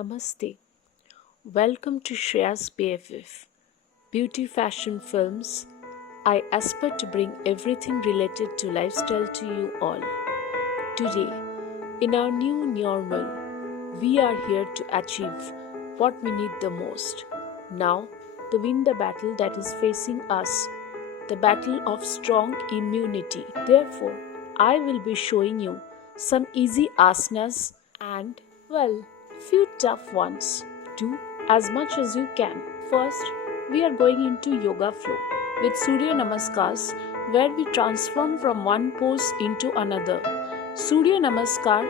Namaste. Welcome to Shreya's BFF, Beauty Fashion Films. I aspire to bring everything related to lifestyle to you all. Today, in our new normal, we are here to achieve what we need the most. Now, to win the battle that is facing us, the battle of strong immunity. Therefore, I will be showing you some easy asanas and, well, few tough ones. Do as much as you can. First, we are going into yoga flow with Surya Namaskars, where we transform from one pose into another. Surya Namaskar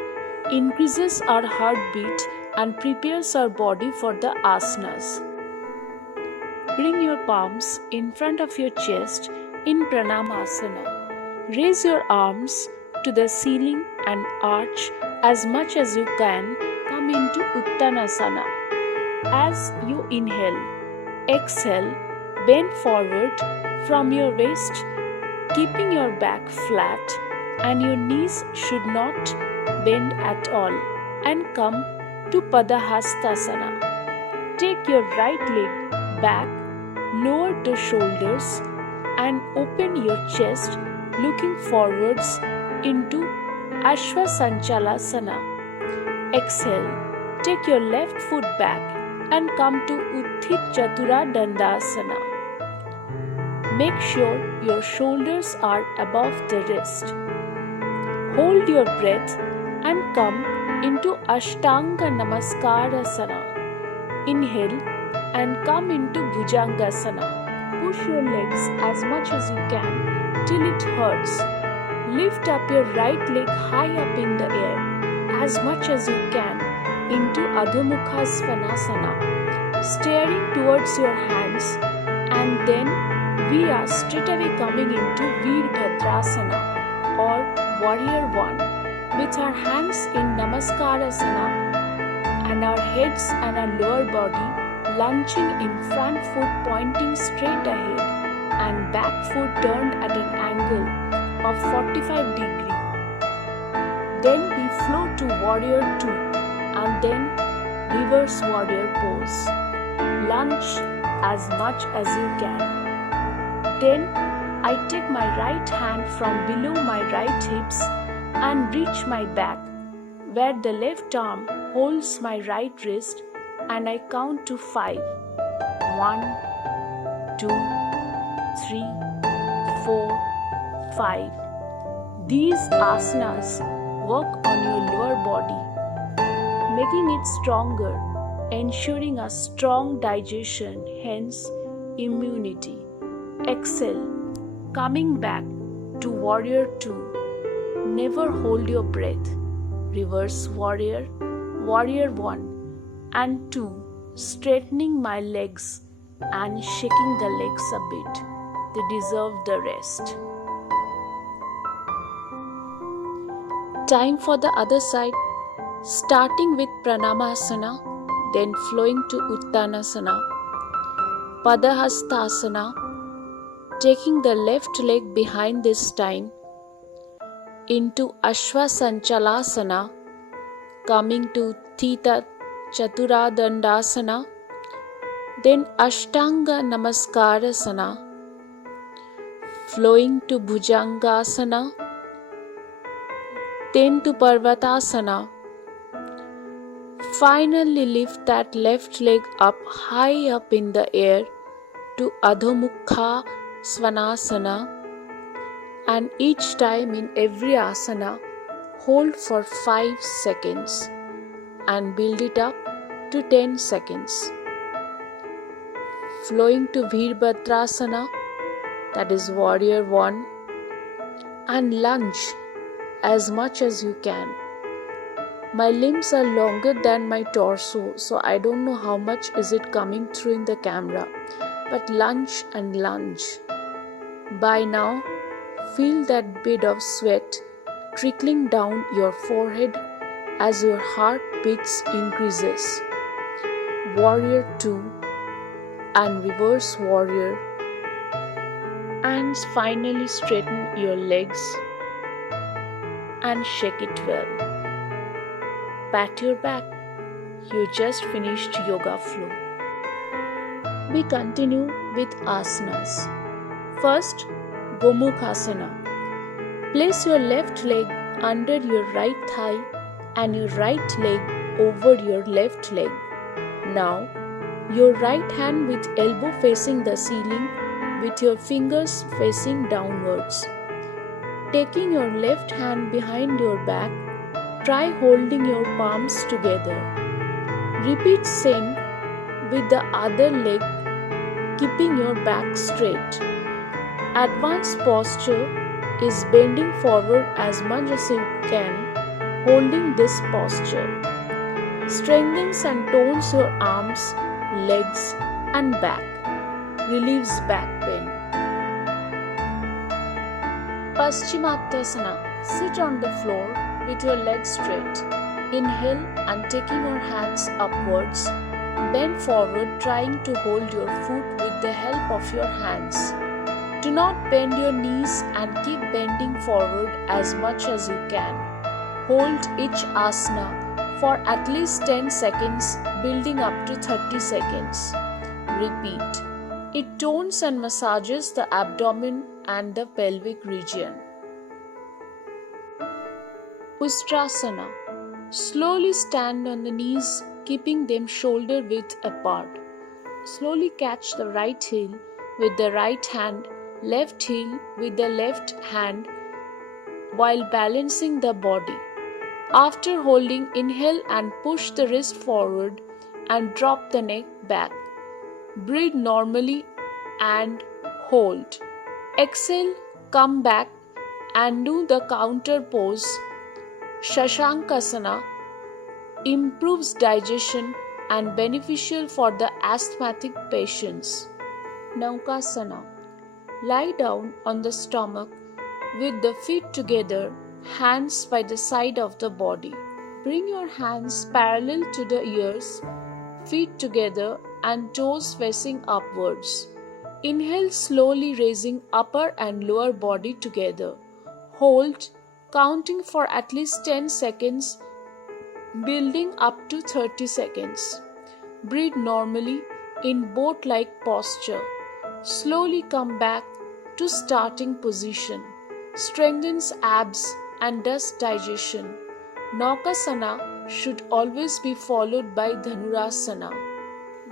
increases our heartbeat and prepares our body for the asanas. Bring your palms in front of your chest in Pranamasana. Raise your arms to the ceiling and arch as much as you can. Come into Uttanasana. As you inhale, exhale, bend forward from your waist, keeping your back flat and your knees should not bend at all, and come to Padahastasana. Take your right leg back, lower the shoulders and open your chest looking forwards into Ashwasanchalasana. Exhale, take your left foot back and come to Utthit Chatura Dandasana. Make sure your shoulders are above the wrist. Hold your breath and come into Ashtanga Namaskarasana. Inhale and come into Bhujangasana. Push your legs as much as you can till it hurts. Lift up your right leg high up in the air as much as you can into Adho Mukha Svanasana, staring towards your hands, and then we are straight away coming into Veerbhadrasana or Warrior One with our hands in Namaskarasana and our heads and our lower body lunging in front foot pointing straight ahead and back foot turned at an angle of 45 degrees. Then we flow to Warrior 2 and then Reverse Warrior pose. Lunge as much as you can. Then I take my right hand from below my right hips and reach my back where the left arm holds my right wrist and I count to 5. 1, 2, 3, 4, 5. These asanas work on your lower body, making it stronger, ensuring a strong digestion, hence immunity. Exhale, coming back to Warrior 2. Never hold your breath. Reverse Warrior, Warrior 1 and 2, straightening my legs and shaking the legs a bit. They deserve the rest. Time for the other side. Starting with Pranamasana, then flowing to Uttanasana, Padahastasana, taking the left leg behind this time, into Ashwasanchalasana, coming to Thita Chatura Dandasana, then Ashtanga Namaskarasana, flowing to Bhujangasana, then to Parvatasana. Finally lift that left leg up high up in the air to Adho Mukha Svanasana, and each time in every asana hold for 5 seconds and build it up to 10 seconds. Flowing to Veerbhadrasana, that is Warrior 1, and lunge as much as you can. My limbs are longer than my torso, so I don't know how much is it coming through in the camera, but lunge and lunge. By now, feel that bit of sweat trickling down your forehead as your heartbeats increases. Warrior 2 and Reverse Warrior, and finally straighten your legs and shake it well. Pat your back. you just finished yoga flow. We continue with asanas. First, Gomukhasana. Place your left leg under your right thigh and your right leg over your left leg. Now, your right hand with elbow facing the ceiling with your fingers facing downwards. Taking your left hand behind your back, try holding your palms together. Repeat same with the other leg, keeping your back straight. Advanced posture is bending forward as much as you can, holding this posture. Strengthens and tones your arms, legs and back. Relieves back pain. Paschimottanasana. Sit on the floor with your legs straight. Inhale and taking your hands upwards. Bend forward, trying to hold your foot with the help of your hands. Do not bend your knees and keep bending forward as much as you can. Hold each asana for at least 10 seconds, building up to 30 seconds. Repeat. It tones and massages the abdomen and the pelvic region. Ustrasana. Slowly stand on the knees, keeping them shoulder width apart. Slowly catch the right heel with the right hand, left heel with the left hand while balancing the body. After holding, inhale and push the wrist forward and drop the neck back. Breathe normally and hold. Exhale, come back and do the counter pose. Shashankasana improves digestion and beneficial for the asthmatic patients. Naukasana. Lie down on the stomach with the feet together, hands by the side of the body. Bring your hands parallel to the ears, feet together and toes facing upwards. Inhale slowly, raising upper and lower body together. Hold, counting for at least 10 seconds, building up to 30 seconds. Breathe normally in boat-like posture. Slowly come back to starting position. Strengthens abs and does digestion. Naukasana should always be followed by Dhanurasana.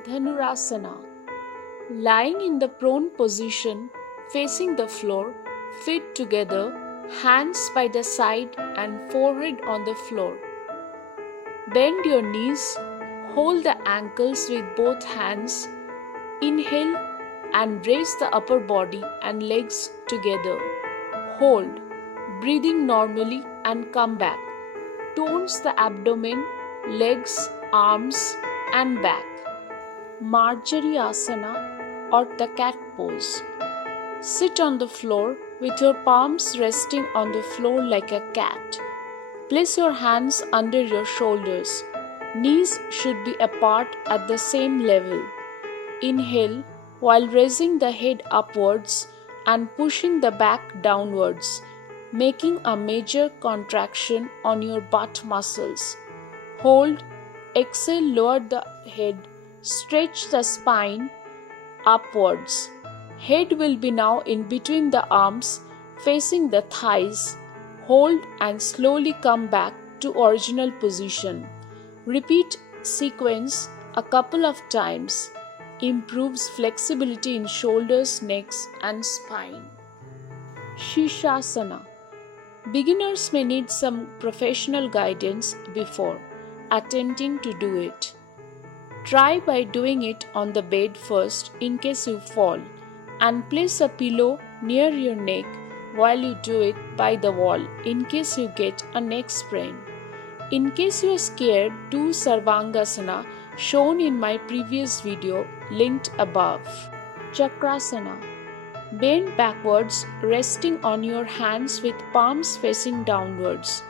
Dhanurasana. Lying in the prone position, facing the floor, feet together, hands by the side and forehead on the floor. Bend your knees, hold the ankles with both hands. Inhale and raise the upper body and legs together. Hold, breathing normally and come back. Tones the abdomen, legs, arms and back. Marjari Asana or the cat pose. Sit on the floor with your palms resting on the floor like a cat. Place your hands under your shoulders. Knees should be apart at the same level. Inhale while raising the head upwards and pushing the back downwards, making a major contraction on your butt muscles. Hold, exhale, lower the head, stretch the spine upwards. Head will be now in between the arms, facing the thighs. Hold and slowly come back to original position. Repeat sequence a couple of times. Improves flexibility in shoulders, necks and spine. Shirshasana. Beginners may need some professional guidance before attempting to do it. Try by doing it on the bed first in case you fall, and place a pillow near your neck while you do it by the wall in case you get a neck sprain. In case you are scared, do Sarvangasana shown in my previous video linked above. Chakrasana. Bend backwards, resting on your hands with palms facing downwards.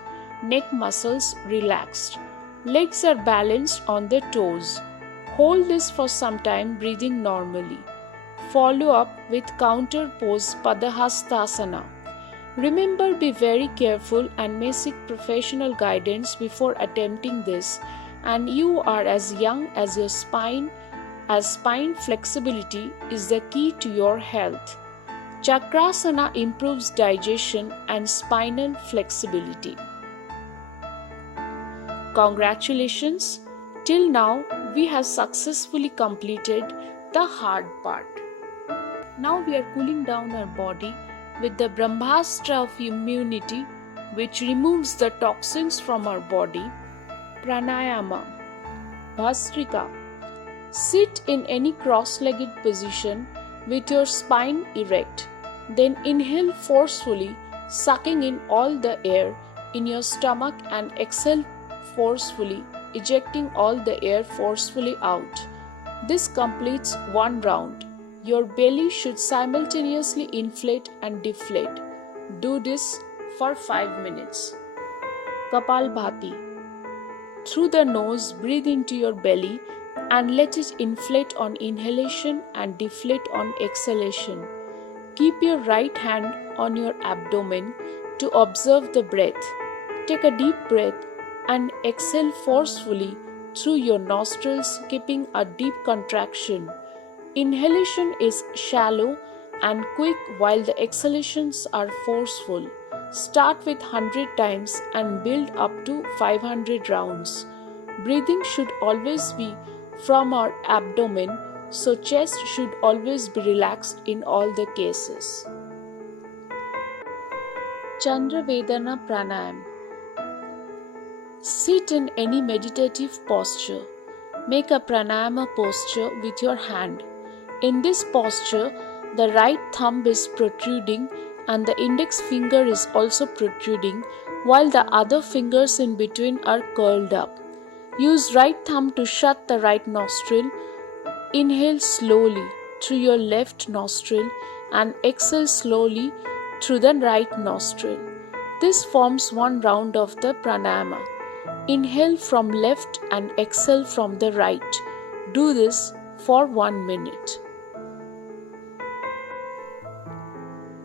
Neck muscles relaxed. Legs are balanced on the toes. Hold this for some time, breathing normally. Follow up with counter pose Padahastasana. Remember, be very careful and may seek professional guidance before attempting this, and you are as young as your spine, as spine flexibility is the key to your health. Chakrasana improves digestion and spinal flexibility. Congratulations! Till now, we have successfully completed the hard part. Now we are cooling down our body with the Brahmastra of immunity, which removes the toxins from our body. Pranayama. Bhastrika. Sit in any cross-legged position with your spine erect. Then inhale forcefully, sucking in all the air in your stomach, and exhale forcefully, ejecting all the air forcefully out. This completes one round. Your belly should simultaneously inflate and deflate. Do this for 5 minutes. Kapalbhati. Through the nose, breathe into your belly and let it inflate on inhalation and deflate on exhalation. Keep your right hand on your abdomen to observe the breath. Take a deep breath and exhale forcefully through your nostrils, keeping a deep contraction. Inhalation is shallow and quick while the exhalations are forceful. Start with 100 times and build up to 500 rounds. Breathing should always be from our abdomen, so chest should always be relaxed in all the cases. Chandravedana Pranayam. Sit in any meditative posture. Make a pranayama posture with your hand. In this posture, the right thumb is protruding and the index finger is also protruding, while the other fingers in between are curled up. Use right thumb to shut the right nostril. Inhale slowly through your left nostril and exhale slowly through the right nostril. This forms one round of the pranayama. Inhale from left and exhale from the right. Do this for 1 minute.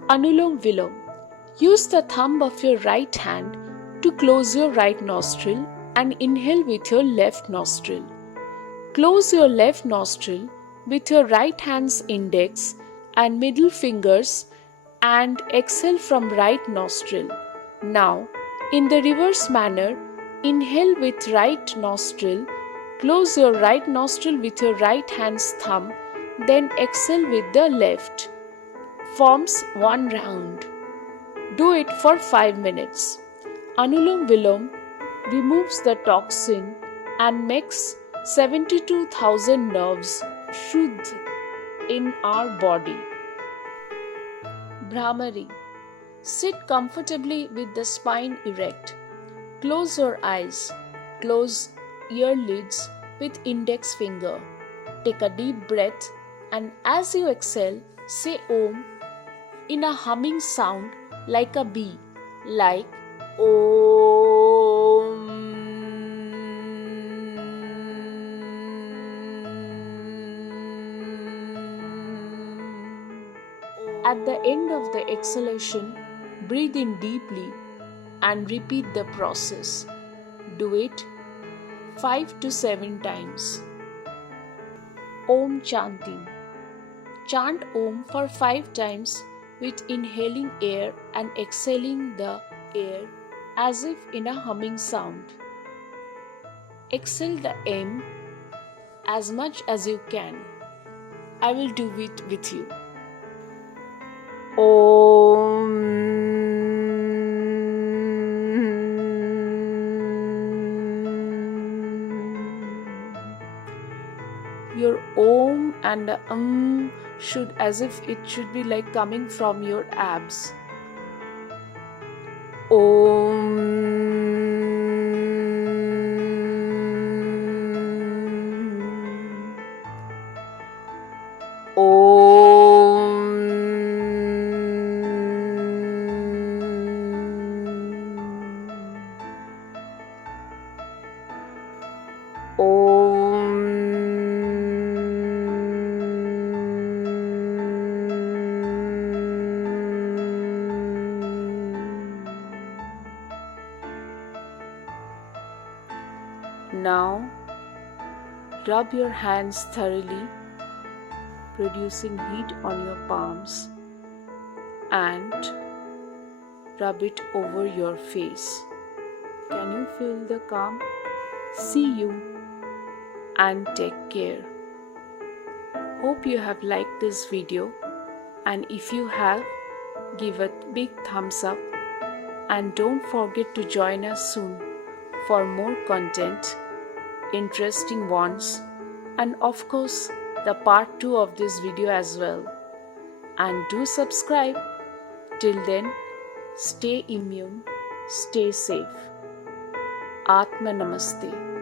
Anulom Vilom. Use the thumb of your right hand to close your right nostril and inhale with your left nostril. Close your left nostril with your right hand's index and middle fingers and exhale from right nostril. Now, in the reverse manner, inhale with right nostril, close your right nostril with your right hand's thumb, then exhale with the left. Forms one round. Do it for 5 minutes. Anulom Vilom removes the toxin and makes 72,000 nerves shuddh in our body. Bhramari. Sit comfortably with the spine erect. Close your eyes. Close eyelids with index finger. Take a deep breath and as you exhale, say Om in a humming sound like a bee, like Om. At the end of the exhalation, breathe in deeply and repeat the process. Do it 5 to 7 times. Om chanting. Chant Om for 5 times with inhaling air and exhaling the air as if in a humming sound. Exhale the M as much as you can. I will do it with you. Om. Your Om and the should as if it should be like coming from your abs. Om. Now, rub your hands thoroughly, producing heat on your palms, and rub it over your face. Can you feel the calm? See you and take care. Hope you have liked this video, and if you have, give a big thumbs up, and don't forget to join us soon for more content, interesting ones, and of course the part 2 of this video as well. And do subscribe. Till then, stay immune, stay safe. Atma Namaste.